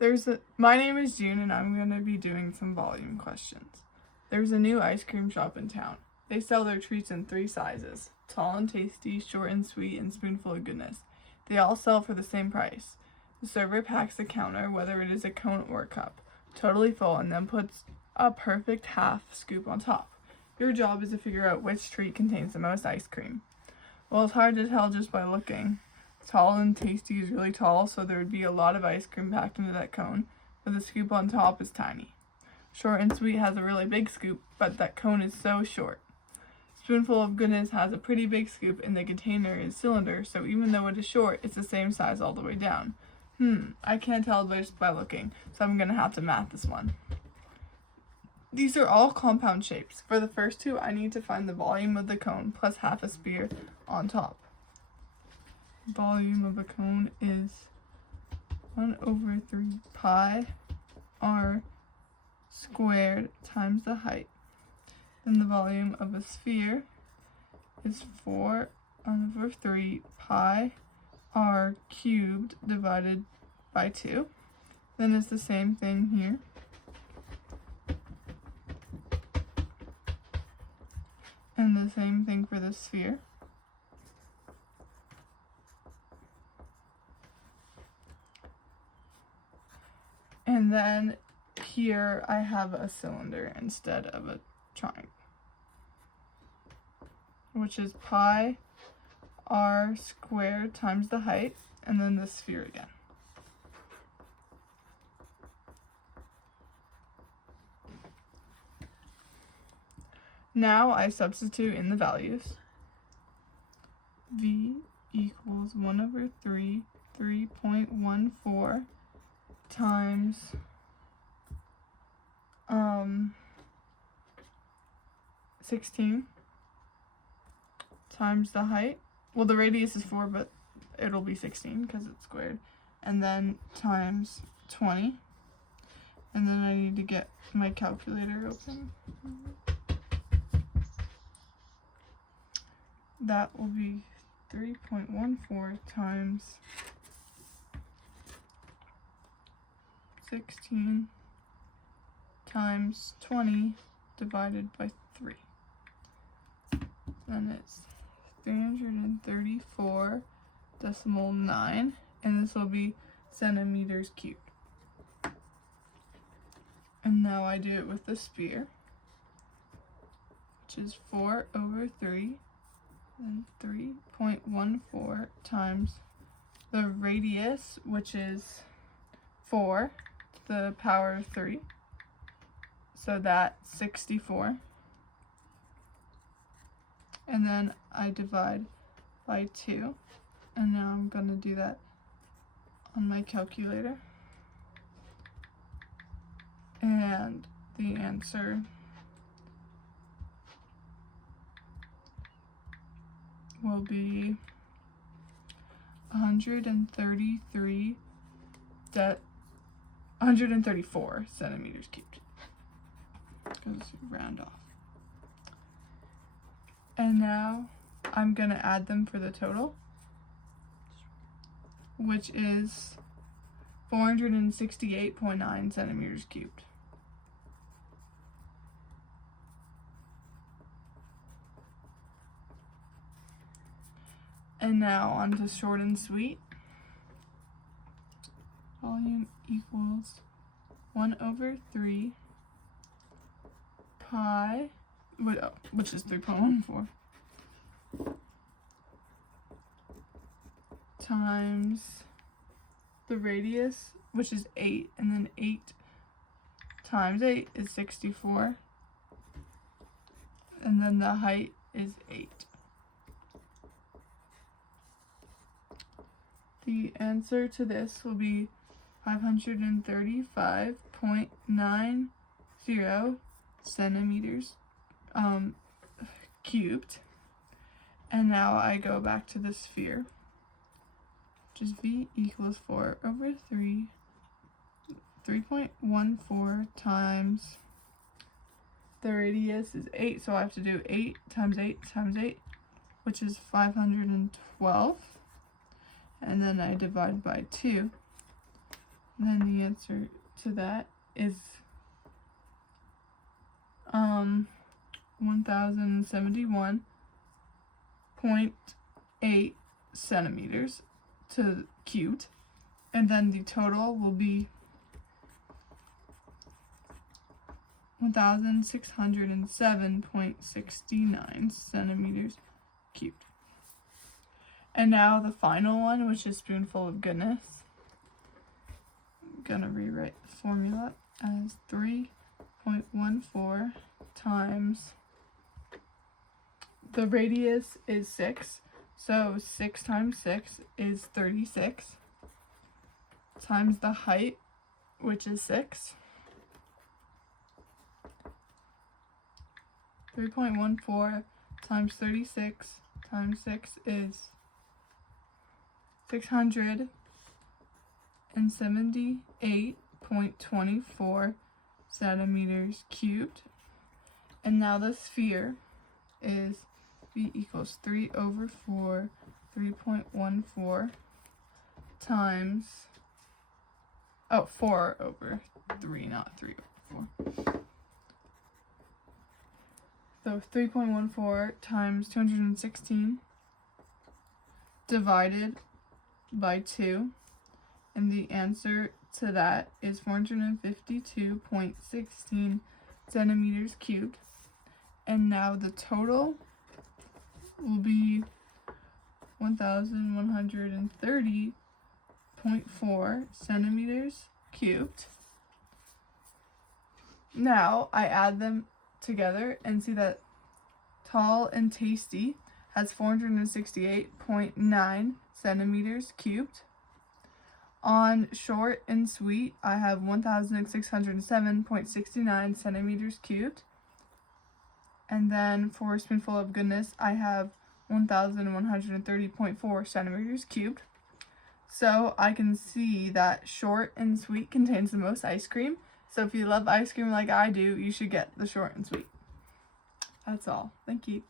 My name is June and I'm going to be doing some volume questions. There's a new ice cream shop in town. They sell their treats in 3 sizes: tall and tasty, short and sweet, and spoonful of goodness. They all sell for the same price. The server packs the counter, whether it is a cone or a cup, totally full, and then puts a perfect half scoop on top. Your job is to figure out which treat contains the most ice cream. Well, it's hard to tell just by looking. Tall and tasty is really tall, so there would be a lot of ice cream packed into that cone, but the scoop on top is tiny. Short and sweet has a really big scoop, but that cone is so short. Spoonful of goodness has a pretty big scoop, and the container is cylinder, so even though it is short, it's the same size all the way down. I can't tell just by looking, so I'm gonna have to math this one. These are all compound shapes. For the first two, I need to find the volume of the cone plus half a sphere on top. Volume of a cone is 1/3 pi r squared times the height. Then the volume of a sphere is 4/3 pi r cubed divided by 2. Then it's the same thing here. And the same thing for the sphere. And then here I have a cylinder instead of a triangle, which is pi r squared times the height, and then the sphere again. Now I substitute in the values. V equals 1/3, 3.14 times 16 times the height. Well, the radius is 4, but it'll be 16 because it's squared. And then times 20. And then I need to get my calculator open. That will be 3.14 times 16 times 20 divided by 3. Then it's 334.9, and this will be centimeters cubed. And now I do it with the sphere, which is 4/3 and 3.14 times the radius, which is 4 to the power of 3. So that's 64. And then I divide by 2. And now I'm going to do that on my calculator. And the answer will be 134 centimeters cubed, because round off. And now I'm going to add them for the total, which is 468.9 centimeters cubed. And now on to short and sweet. Volume equals 1/3 pi, which is 3.14, times the radius, which is 8, and then 8 times 8 is 64, and then the height is 8. The answer to this will be 535.90 centimeters cubed. And now I go back to the sphere, which is V equals 4/3, 3.14 times the radius is 8, so I have to do 8 times 8 times 8, which is 512. And then I divide by 2, Then the answer to that is 1071.8 centimeters to cubed, and then the total will be 1607.69 centimeters cubed. And now the final one, which is spoonful of goodness. I'm gonna rewrite the formula as 3.14 times, the radius is 6, so 6 times 6 is 36, times the height, which is 6. 3.14 times 36 times 6 is 678.24 centimeters cubed. And now the sphere is V equals 3 over 4, 3.14 times, 4 over 3, not 3 over 4. So 3.14 times 216 divided by 2, and the answer to that is 452.16 centimeters cubed. And now the total will be 1130.4 centimeters cubed. Now I add them together and see that Tall and Tasty has 468.9 centimeters cubed. On Short and Sweet, I have 1607.69 centimeters cubed. And then for Spoonful of Goodness, I have 1130.4 centimeters cubed. So I can see that Short and Sweet contains the most ice cream. So if you love ice cream like I do, you should get the Short and Sweet. That's all. Thank you.